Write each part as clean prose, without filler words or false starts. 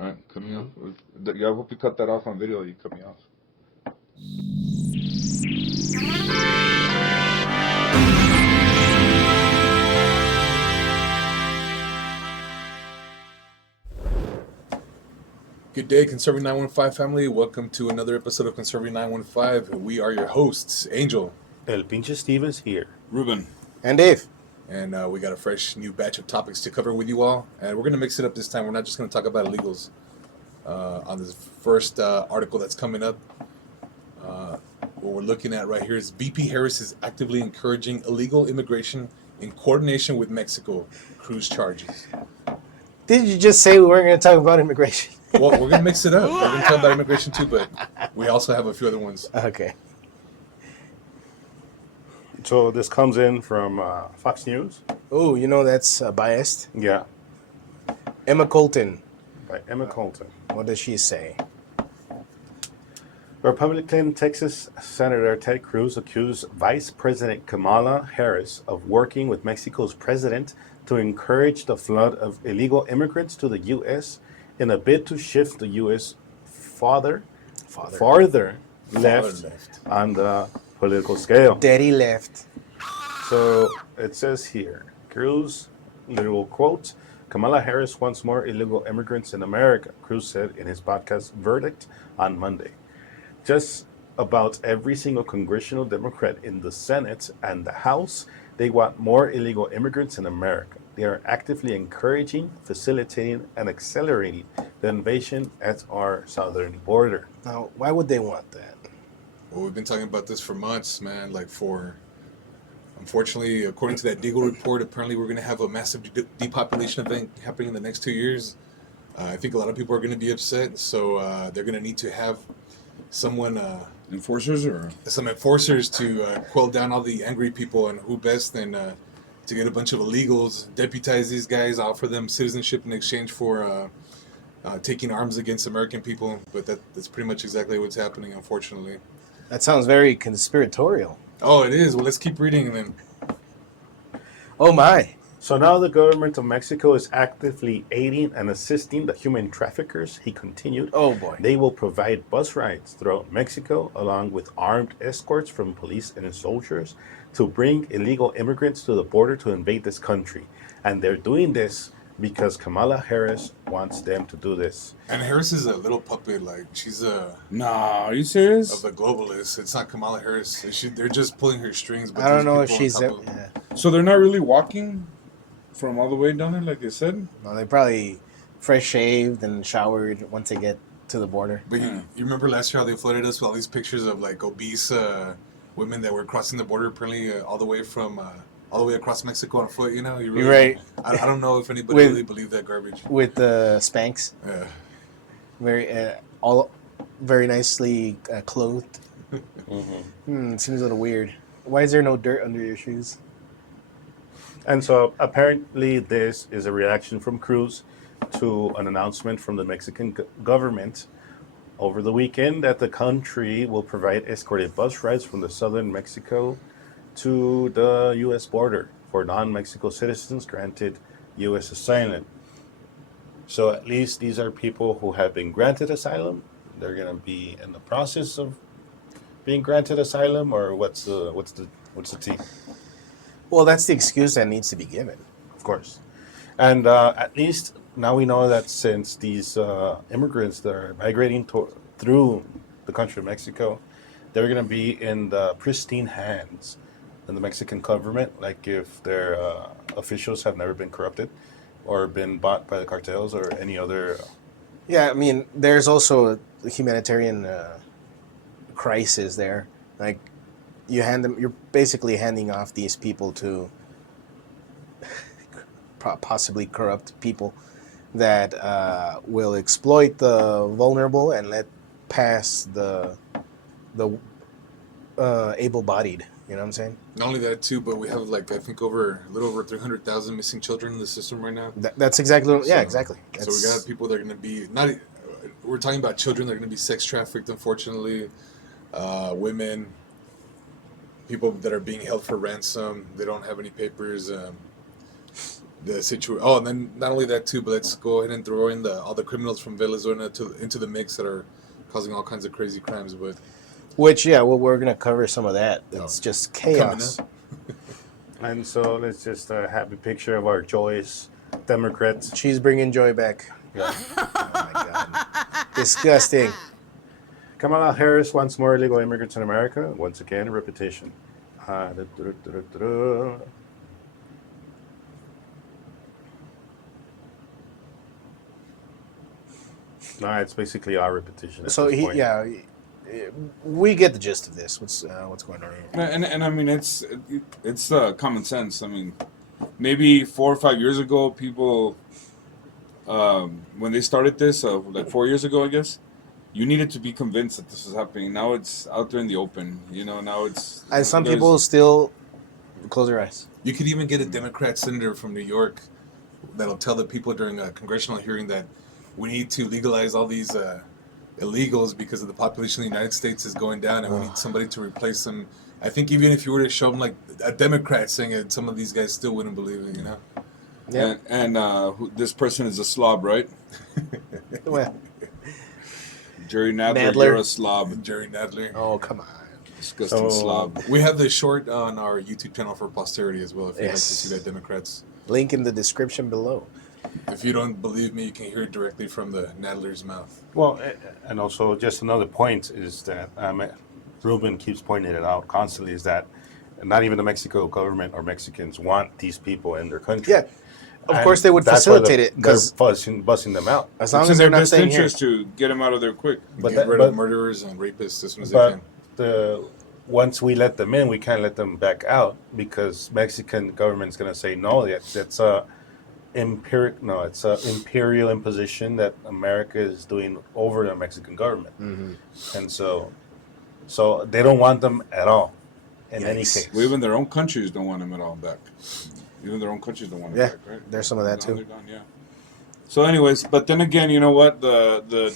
All right, cut me off. Yeah, I hope you cut that off on video. You cut me off. Good day, Conserving 915 family. Welcome to another episode of Conserving 915. We are your hosts, Angel, El pinche Stevens here. Ruben. And Dave. and we got a fresh new batch of topics to cover with you all. And we're going to mix it up this time. We're not just going to talk about illegals on this first article that's coming up. What we're looking at right here is VP Harris is actively encouraging illegal immigration in coordination with Mexico, Cruz charges. Did you just say we weren't going to talk about immigration? Well, we're going to mix it up. We're going to talk about immigration too, but we also have a few other ones. Okay. So this comes in from Fox News. Oh, that's biased. Yeah, Emma Colton. by Emma Colton. What does she say? Republican Texas Senator Ted Cruz accused Vice President Kamala Harris of working with Mexico's president to encourage the flood of illegal immigrants to the U.S. in a bid to shift the U.S. farther left on the political scale. Daddy left. So it says here, Cruz, literal quote, Kamala Harris wants more illegal immigrants in America, Cruz said in his podcast Verdict on Monday. Just about every single congressional Democrat in the Senate and the House, they want more illegal immigrants in America. They are actively encouraging, facilitating, and accelerating the invasion at our southern border. Now, why would they want that? Well, we've been talking about this for months, man. Unfortunately, according to that Deagle report, apparently we're going to have a massive depopulation event happening in the next 2 years. I think a lot of people are going to be upset, so they're going to need to have someone, Enforcers or? some enforcers to quell down all the angry people, and who best than to get a bunch of illegals, deputize these guys, offer them citizenship in exchange for taking arms against American people. But that's pretty much exactly what's happening, unfortunately. That sounds very conspiratorial. Oh, it is. Well, let's keep reading and then. Oh, my. So now the government of Mexico is actively aiding and assisting the human traffickers, he continued. Oh, boy. They will provide bus rides throughout Mexico along with armed escorts from police and soldiers to bring illegal immigrants to the border to invade this country. And they're doing this because Kamala Harris wants them to do this. And Harris is a little puppet. Like, she's Nah, are you serious? of the globalists. It's not Kamala Harris. They're just pulling her strings. But I don't there's know if people on she's... top of- Yeah. So they're not really walking from all the way down there, like they said? No, they probably fresh shaved and showered once they get to the border. But you remember last year how they flooded us with all these pictures of like obese women that were crossing the border, apparently all the way across Mexico on foot. You know, You're right. I don't know if anybody With- really believed that garbage. With the Spanx. Yeah. All very nicely clothed. Seems a little weird. Why is there no dirt under your shoes? And so apparently this is a reaction from Cruz to an announcement from the Mexican government over the weekend that the country will provide escorted bus rides from the southern Mexico to the U.S. border for non-Mexico citizens granted U.S. asylum. So at least these are people who have been granted asylum. They're going to be in the process of being granted asylum, or what's the tea? Well, that's the excuse that needs to be given. Of course. And at least now we know that since these immigrants that are migrating through the country of Mexico, they're going to be in the pristine hands in the Mexican government, like if their officials have never been corrupted or been bought by the cartels or any other. Yeah, I mean, there's also a humanitarian crisis there. Like, you're basically handing off these people to possibly corrupt people that will exploit the vulnerable and let pass the able-bodied. You know what I'm saying? Not only that too, but we have I think a little over 300,000 missing children in the system right now. That's exactly. Yeah, So- exactly. So we got people that are going to be not. We're talking about children that are going to be sex trafficked, unfortunately. Women, people that are being held for ransom. They don't have any papers. the situation. Oh, and then not only that too, but let's go ahead and throw in all the criminals from Venezuela into the mix that are causing all kinds of crazy crimes. But Which, yeah, well, we're gonna cover some of that. It's Oh, just coming chaos. up. And so let's just a happy picture of our joyous Democrats. She's bringing joy back. Yeah. Oh my god, disgusting. Kamala Harris wants more illegal immigrants in America. Once again, repetition. No, it's basically our repetition. At So this point. we get the gist of this. What's going on here? And I mean, it's common sense. I mean, maybe 4 or 5 years ago, people, when they started this, like 4 years ago, I guess, you needed to be convinced that this was happening. Now it's out there in the open. Now it's. And some there's- people still close their eyes. You could even get a Democrat senator from New York that'll tell the people during a congressional hearing that we need to legalize all these illegals because of the population of the United States is going down, and we need somebody to replace them. I think even if you were to show them like a Democrat saying it, some of these guys still wouldn't believe it. Yeah. And this person is a slob, right? Well, Jerry Nadler, Nadler. you're a slob. Jerry Nadler. oh come on. Disgusting So- slob. We have the short on our YouTube channel for posterity as well. If you'd like to Yes. see that, Democrats. Link in the description below. If you don't believe me, you can hear it directly from the Nadler's mouth. Well, and also just another point is that Ruben keeps pointing it out constantly is that not even the Mexico government or Mexicans want these people in their country. Yeah, of And course they would that's why facilitate it they're because busting them out. as long It's as in they're their not best staying here. interest to get him out of there quick. But Get that- rid but- of murderers and rapists as soon as they But can. once we let them in, we can't let them back out because Mexican government's going to say no. That's a it's a imperial imposition that America is doing over the Mexican government, and so they don't want them at all. In any Yikes. case, Well, even their own countries don't want him at all back. Even their own countries don't want him Yeah, back, right? there's some of that Now too. they're gone, yeah. So, anyways, but then again, you know what? The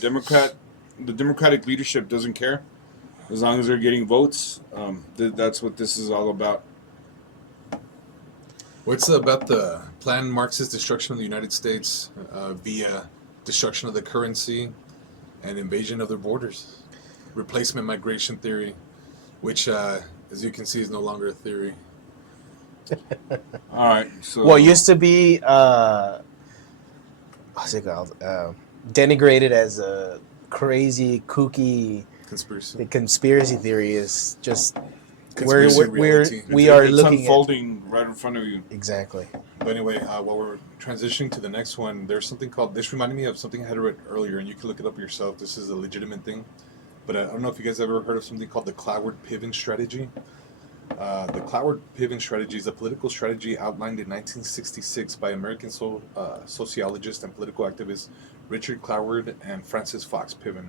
Democratic leadership doesn't care as long as they're getting votes. That's what this is all about. What's about the planned Marxist destruction of the United States via destruction of the currency and invasion of their borders? Replacement migration theory, which, as you can see, is no longer a theory. All right. So, What used to be what's it called? Denigrated as a crazy, kooky Conspiracy. conspiracy theory is just Conspiracy reality. we are it's looking unfolding right in front of you. at exactly. But anyway, while we're transitioning to the next one, there's something called, this reminded me of something I had read earlier, and you can look it up yourself. This is a legitimate thing. But I don't know if you guys ever heard of something called the Cloward-Piven strategy. The Cloward-Piven strategy is a political strategy outlined in 1966 by American sociologist and political activist Richard Cloward and Francis Fox Piven.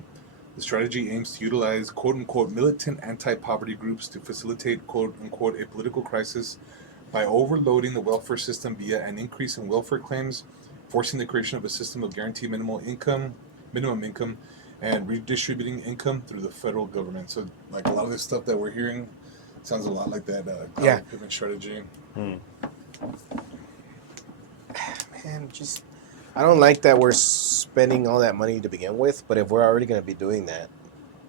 The strategy aims to utilize quote-unquote militant anti-poverty groups to facilitate quote-unquote a political crisis by overloading the welfare system via an increase in welfare claims, forcing the creation of a system of guaranteed minimum income, and redistributing income through the federal government. So, like a lot of this stuff that we're hearing sounds a lot like that Yeah. Cloward-Piven strategy. Man, just I don't like that we're spending all that money to begin with, but if we're already going to be doing that,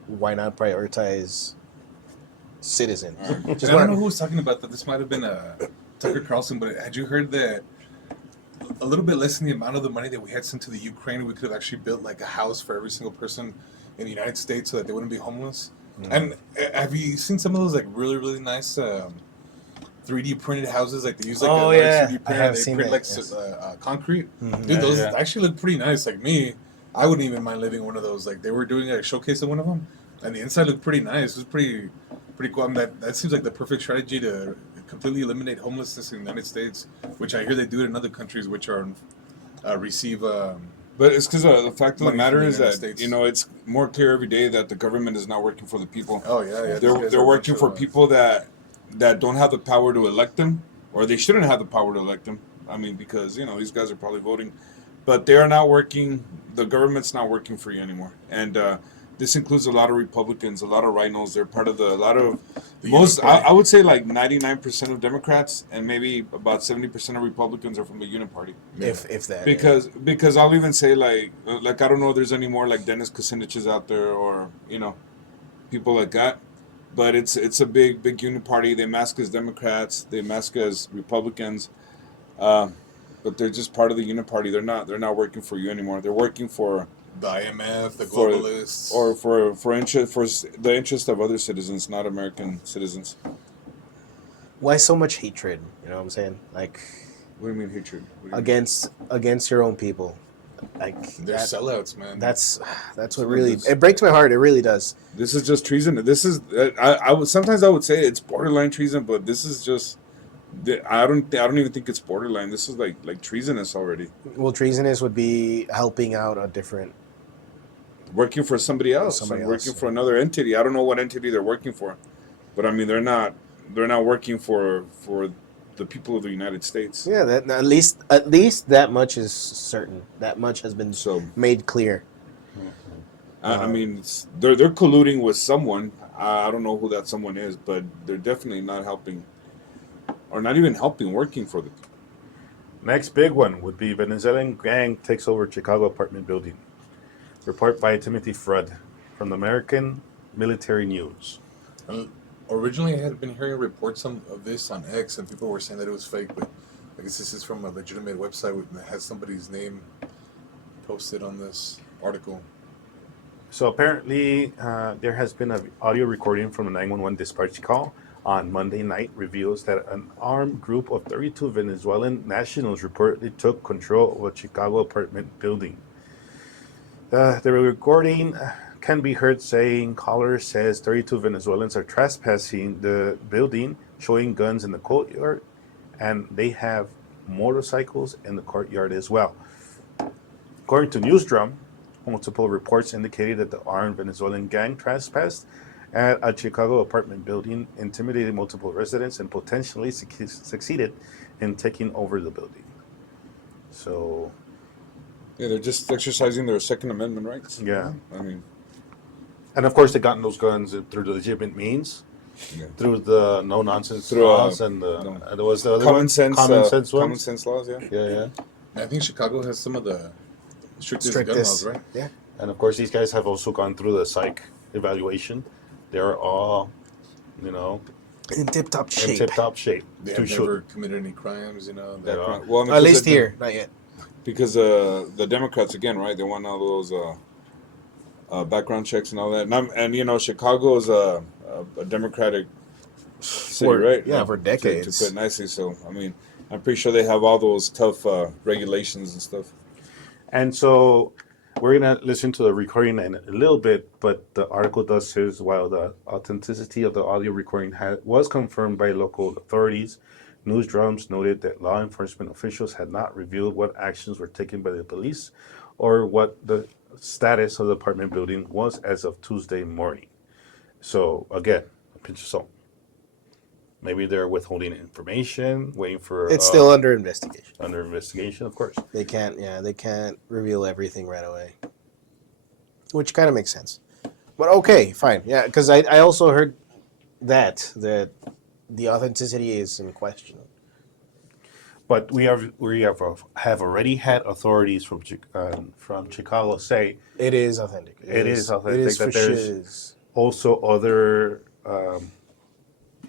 why not prioritize citizens? And Just I don't know want who was talking about that. This might have been Tucker Carlson, but had you heard that a little bit less than the amount of the money that we had sent to the Ukraine, we could have actually built like a house for every single person in the United States so that they wouldn't be homeless? And have you seen some of those like really, really nice 3D printed houses? Like they use like Oh, a large yeah. 3D I printer. have They seen print that, like yes. concrete. Dude, Yeah, those yeah. actually look pretty nice. Like me, I wouldn't even mind living in one of those. Like they were doing a showcase of one of them, and the inside looked pretty nice. It was pretty cool. I mean, that seems like the perfect strategy to completely eliminate homelessness in the United States, which I hear they do it in other countries, which are receive. But it's because the fact of the Money matter from the is United that States. it's more clear every day that the government is not working for the people. Oh yeah, yeah. They're working for people that don't have the power to elect them, or they shouldn't have the power to elect them. I mean, because these guys are probably voting, but they are not working. The government's not working for you anymore, and this includes a lot of Republicans, a lot of rhinos. They're part of a lot of The Most, Unit Party. I would say like 99% of Democrats and maybe about 70% of Republicans are from the Unit Party. Yeah. If that. Because I'll even say like I don't know if there's any more like Dennis Kucinich's out there or people like that, but it's a big Unit Party. They mask as Democrats, they mask as Republicans, uh, but they're just part of the Unit Party. They're not working for you anymore. They're working The IMF, the for globalists. or the interest of other citizens, not American citizens. Why so much hatred? You know what I'm saying? Like What do you mean hatred? What do you mean? against your own people. Like They're sellouts, man. that's So what really this- it breaks my heart. It really does. This is just treason. This is I would sometimes I would say it's borderline treason, but this is just I don't even think it's borderline. This is like treasonous already. Well, treasonous would be helping out a different. Working for somebody else Somebody and working else. for another entity. I don't know what entity they're working for, but I mean they're not working for the people of the United States. Yeah, that at least that much is certain. That much has been So made clear. I mean they're colluding with someone. I don't know who that someone is, but they're definitely not helping, or not even helping, working for the people. Next big one would be Venezuelan gang takes over Chicago apartment building. Report by Timothy Flood from the American Military News. Originally, I had been hearing reports of this on X, and people were saying that it was fake, but I guess this is from a legitimate website that has somebody's name posted on this article. So apparently, there has been an audio recording from a 911 dispatch call on Monday night reveals that an armed group of 32 Venezuelan nationals reportedly took control of a Chicago apartment building. The recording can be heard saying, caller says 32 Venezuelans are trespassing the building, showing guns in the courtyard, and they have motorcycles in the courtyard as well. According to Newsdrum, multiple reports indicated that the armed Venezuelan gang trespassed at a Chicago apartment building, intimidated multiple residents, and potentially succeeded in taking over the building. So, Yeah, they're just exercising their Second Amendment rights. yeah. I mean, And of course, they got those guns through the legitimate means, yeah. through the no nonsense Through, laws, and there was the other one? Common sense common ones. sense laws. Yeah. Yeah. And I think Chicago has some of the strictest gun Strictest. laws, right? Yeah. And of course, these guys have also gone through the psych evaluation. They're all, In tip-top in shape. tip-top shape They to have shoot. never committed any crimes, That Yeah. crime. Well, I mean, At 'cause least the- here, not yet. because the Democrats again, right? They want all those background checks and all that. And Chicago is a Democratic city, right? Yeah, for To decades. put it nicely. So I mean, I'm pretty sure they have all those tough regulations and stuff. And so we're going to listen to the recording in a little bit, but the article does say, while the authenticity of the audio recording was confirmed by local authorities, Newsdrums noted that law enforcement officials had not revealed what actions were taken by the police or what the status of the apartment building was as of Tuesday morning. So, again, a pinch of salt. Maybe they're withholding information, waiting for It's still under investigation. under investigation, of course. They can't reveal everything right away. Which kind of makes sense. But okay, fine. Yeah, because I also heard that the authenticity is in question. But we have already had authorities from Chicago say It is authentic. It is authentic It is that for there's- shiz. also other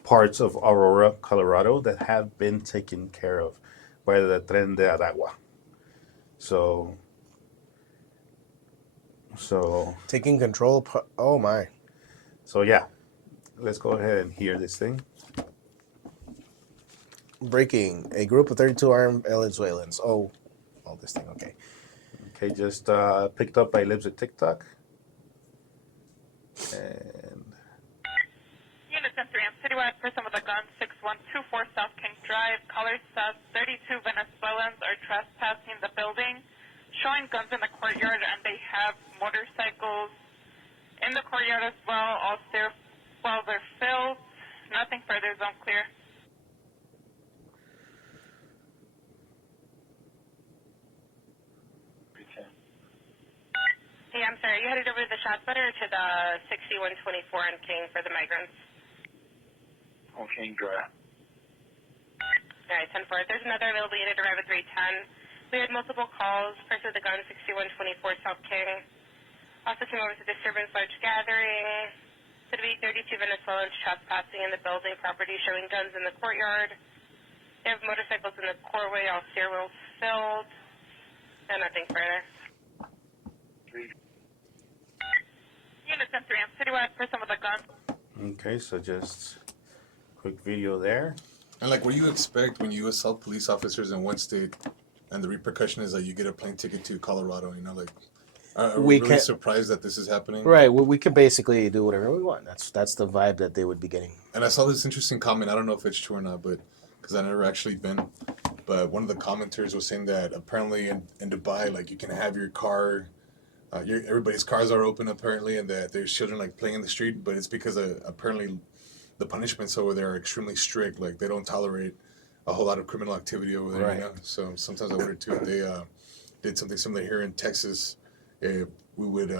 parts of Aurora, Colorado, that have been taken care of by the Tren de Aragua. So Taking control. Oh my. so yeah, let's go ahead and hear this thing. Breaking. A group of 32 armed Venezuelans. Oh, this thing. Okay. Okay, just picked up by Libs at TikTok. And Unit 10-3, I'm citywide person with a gun, 6124 South King Drive. Caller says 32 Venezuelans are trespassing the building, showing guns in the courtyard, and they have motorcycles in the courtyard as well. All stairwells are filled. Nothing further is unclear. Hey, I'm sorry. You headed over to the shot putter or to the 6124 and King for the migrants? All right, 10-4. There's another available unit to arrive at 310. We had multiple calls. Person with the gun, 6124 South King. Also came over to disturbance large gathering. Said to be 32 Venezuelans trespassing in the building property, showing guns in the courtyard. They have motorcycles in the courtway, all stairwells filled. And nothing further. Unit 10-3, I'm citywide. Person with a gun. Okay, so just quick video there. And like, what do you expect when you assault police officers in one state, and the repercussion is that you get a plane ticket to Colorado? You know, like, are we really surprised that this is happening? Right. We could basically do whatever we want. That's the vibe that they would be getting. And I saw this interesting comment. I don't know if it's true or not, but because I've never actually been. But one of the commenters was saying that apparently in Dubai, like, you can have your car, everybody's cars are open apparently, and that there's children like playing in the street. But it's because apparently the punishments over there are extremely strict. Like, they don't tolerate a whole lot of criminal activity over there. Right. You know? So sometimes I wonder too if they did something similar here in Texas, if we would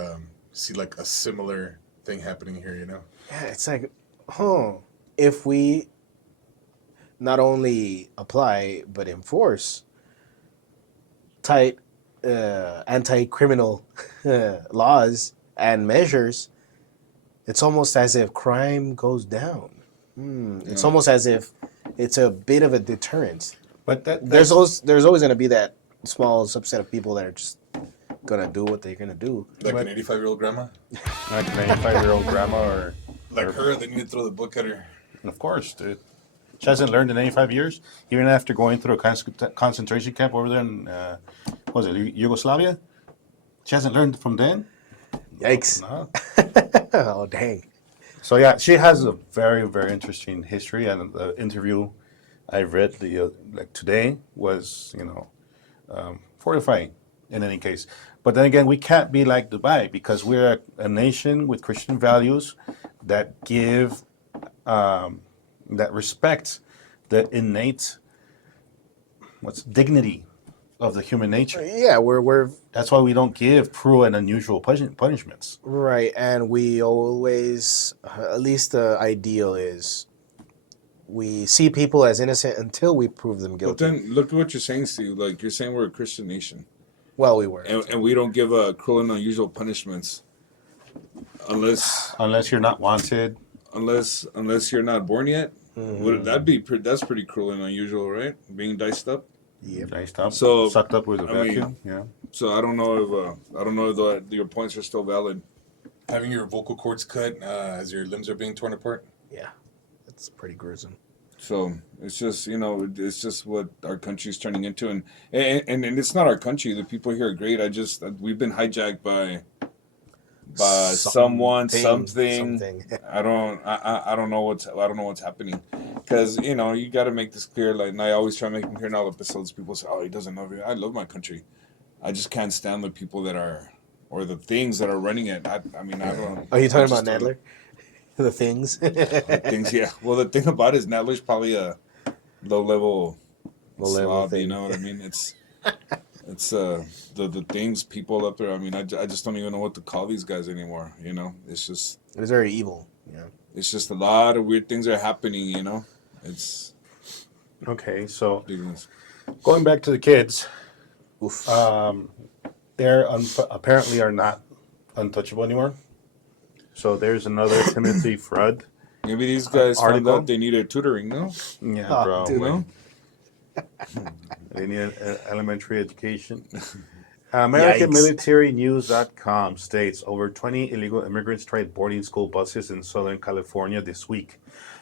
see like a similar thing happening here. You know? Yeah, it's like, if we not only apply but enforce tight anti-criminal laws and measures, it's almost as if crime goes down. It's almost as if it's a bit of a deterrent. But There's always going to be that small subset of people that are just going to do what they're going to do. Like an 85-year-old grandma? like an 85-year-old grandma or Like her, they need to throw the book at her. of course, dude. She hasn't learned in 85 years, even after going through a concentration camp over there in, what was it, Yugoslavia? She hasn't learned from then? Yikes. No. Oh, dang. So, yeah, she has a very, very interesting history. And the interview I read like today was, fortifying in any case. But then again, we can't be like Dubai because we're a nation with Christian values that give... that respect the innate dignity of the human nature. Yeah, we're That's why we don't give cruel and unusual punishments. right, and we always, at least the ideal is, we see people as innocent until we prove them But guilty. then look at what you're saying, Steve. Like, you're saying we're a Christian nation, Well, we were. and we don't give cruel and unusual punishments Unless you're not wanted. unless you're not born yet. Would that'd be that's pretty cruel and unusual, right? Being diced up. Yep. Diced up, So, sucked up with a I mean, vacuum. Yeah. So I don't know if your points are still valid. Having your vocal cords cut as your limbs are being torn apart. Yeah, that's pretty gruesome. So it's just it's just what our country's turning into, and it's not our country. The people here are great. We've been hijacked by someone, something. I don't know what's happening, because you got to make this clear. Like, and I always try to make them clear in all episodes. People say, "Oh, he doesn't know me." I love my country. I just can't stand the people that are, or the things that are running it. I don't. Are you talking I about just don't- Nadler? The things. Things, yeah. Well, the thing about it is Nadler's probably a low-level slob. thing. You know what I mean? It's the things people up there. I mean, I just don't even know what to call these guys anymore. It's just It was very evil. Yeah. it's just a lot of weird things are happening. It's Okay, so ridiculous. going back to the kids, Oof. they're apparently are not untouchable anymore. So there's another Timothy Flood. Maybe these guys found Article? out they needed tutoring. No, Yeah, Oh, bro. dude. no. They need elementary education. American Yikes. Military News.com states over 20 illegal immigrants tried boarding school buses in Southern California this week,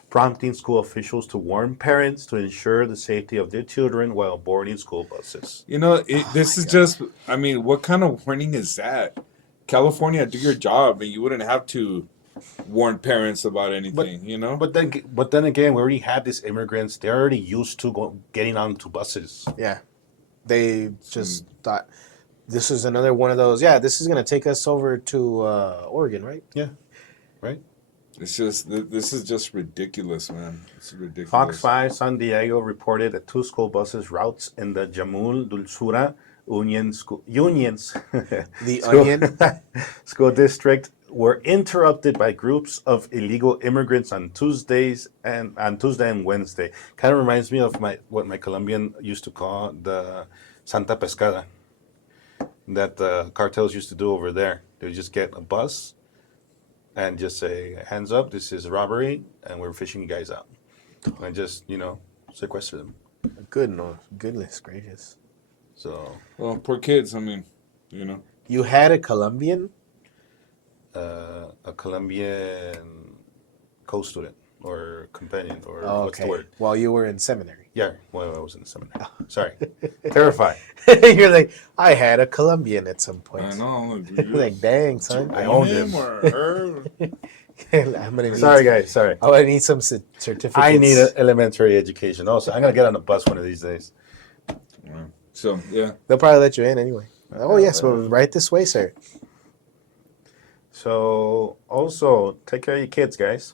prompting school officials to warn parents to ensure the safety of their children while boarding school buses. This is just. I mean, what kind of warning is that? California, do your job, and you wouldn't have to warn parents about anything. But then again, we already had these immigrants. They're already used to getting onto buses. Yeah. They just thought this is another one of those. Yeah, this is going to take us over to Oregon, right? Yeah, right. It's just this is just ridiculous, man. It's ridiculous. Fox 5 San Diego reported that 2 school buses routes in the Jamul Dulzura Unions The Onion. School District were interrupted by groups of illegal immigrants on Tuesday and Wednesday. Kind of reminds me of what my Colombian used to call the Santa Pescada that the cartels used to do over there. They would just get a bus and just say, "Hands up! This is robbery, and we're fishing you guys out," and just sequester them. Goodness gracious. So Well, poor kids. I mean, you know. You had a Colombian? a Colombian co-student or companion or Oh, what's the okay. word? While you were in seminary. Yeah, well, I was in the seminary. Sorry, terrifying. You're like, I had a Colombian at some point. I know. Like, dang, son. I owned him. or her. I'm gonna need Sorry, guys. Sorry. I'm gonna need some certificates. I need an elementary education. Also, I'm gonna get on a bus one of these days. So yeah. They'll probably let you in anyway. Oh yes, well, right this way, sir. So, also take care of your kids, guys.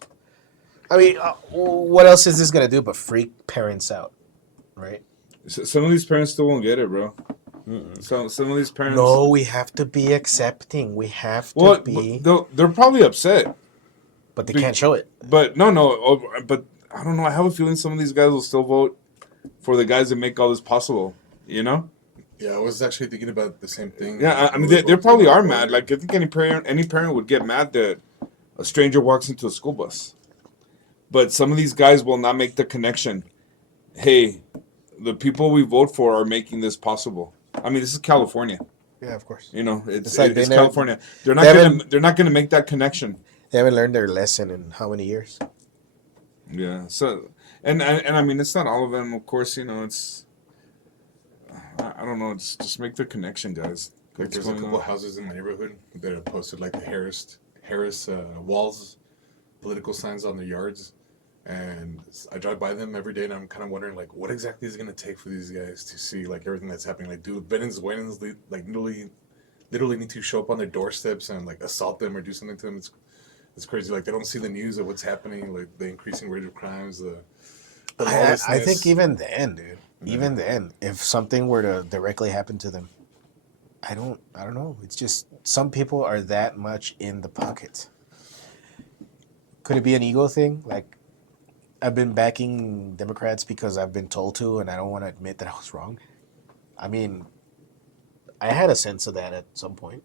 I mean, what else is this gonna do but freak parents out, right? Some of these parents still won't get it, bro. So some of these parents. No, we have to be accepting. We have to Well, be, they're probably upset, but they can't show it. but no. But I don't know. I have a feeling some of these guys will still vote for the guys that make all this possible. You know? Yeah, I was actually thinking about the same thing. Yeah. I mean, they probably are mad. Like I think any parent would get mad that a stranger walks into a school bus. But some of these guys will not make the connection. Hey, the people we vote for are making this possible. I mean, this is California. Yeah, of course. You know, it's like they never- California. They're not gonna make that connection. They haven't learned their lesson in how many years? Yeah. So and I mean, it's not all of them, of course. You know, it's I don't know. It's just make the connection, guys. Like, there's a couple of houses in my neighborhood that have posted like the Harris walls, political signs on their yards, and I drive by them every day, and I'm kind of wondering like, what exactly is it gonna take for these guys to see like everything that's happening? Like, do Venezuelans like literally need to show up on their doorsteps and like assault them or do something to them? It's crazy. Like, they don't see the news of what's happening, like the increasing rate of crimes, the I lawlessness. think even then, dude. Even then, if something were to directly happen to them, I don't know. It's just some people are that much in the pocket. Could it be an ego thing? Like, I've been backing Democrats because I've been told to, and I don't want to admit that I was wrong. I mean, I had a sense of that at some point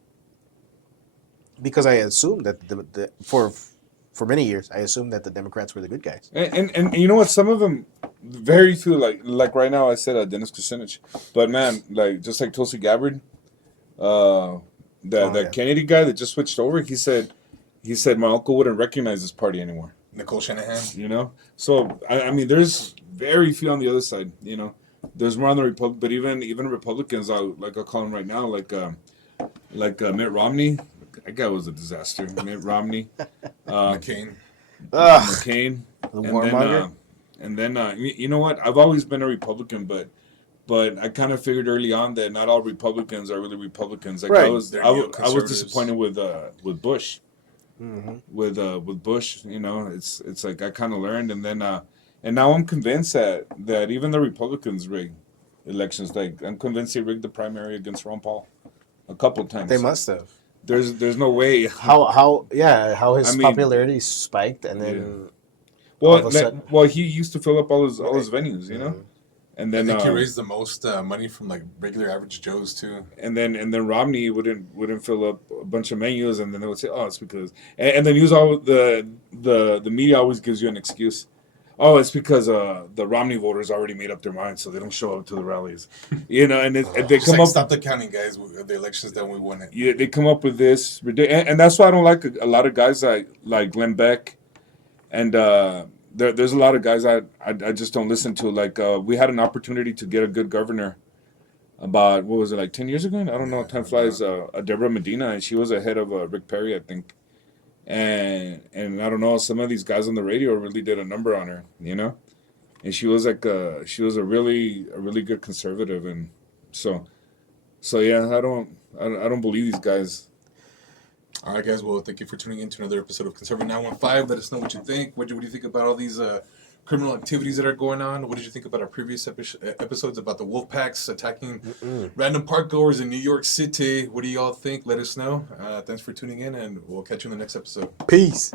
because I assumed that for many years I assumed that the Democrats were the good guys. And you know what? Some of them, very few. Like right now, I said Dennis Kucinich, but man, like just like Tulsi Gabbard, that Kennedy guy that just switched over. He said my uncle wouldn't recognize this party anymore. Nicole Shanahan. You know, so I mean, there's very few on the other side. You know, there's more on the Republic, but even Republicans, I'll call him right now, like Mitt Romney. That guy was a disaster. Mitt Romney, McCain. McCain, The warmonger. and then you know what? I've always been a Republican, but I kind of figured early on that not all Republicans are really Republicans. Like Right. I was They're I was disappointed with Bush. Mm-hmm. With Bush, you know, it's like I kind of learned, and then and now I'm convinced that even the Republicans rig elections. Like I'm convinced they rigged the primary against Ron Paul a couple times. They must have. There's no way. How his I mean, popularity spiked and then all of a sudden. Well, he used to fill up all his venues, you know, and I then think he raised the most money from like regular average Joes too. and then Romney wouldn't fill up a bunch of menus, and then they would say, oh, it's because and the news the media always gives you an excuse. Oh, it's because the Romney voters already made up their minds, so they don't show up to the rallies, you know. And they come up. Stop the counting, guys. The elections that we won it. Yeah, they come up with this and that's why I don't like a lot of guys like Glenn Beck, and there's a lot of guys I just don't listen to. Like we had an opportunity to get a good governor about what was it, like 10 years ago? I don't know. Time flies. Deborah Medina, and she was ahead of Rick Perry, I think. And I don't know, some of these guys on the radio really did a number on her, you know, and she was like she was a really good conservative, and so yeah, I don't believe these guys. All right, guys. Well, thank you for tuning in to another episode of Conservative 915. Let us know what you think. What do you think about all these criminal activities that are going on. What did you think about our previous episodes about the wolf packs attacking random park goers in New York City? What do you all think? Let us know. Thanks for tuning in, and we'll catch you in the next episode. Peace.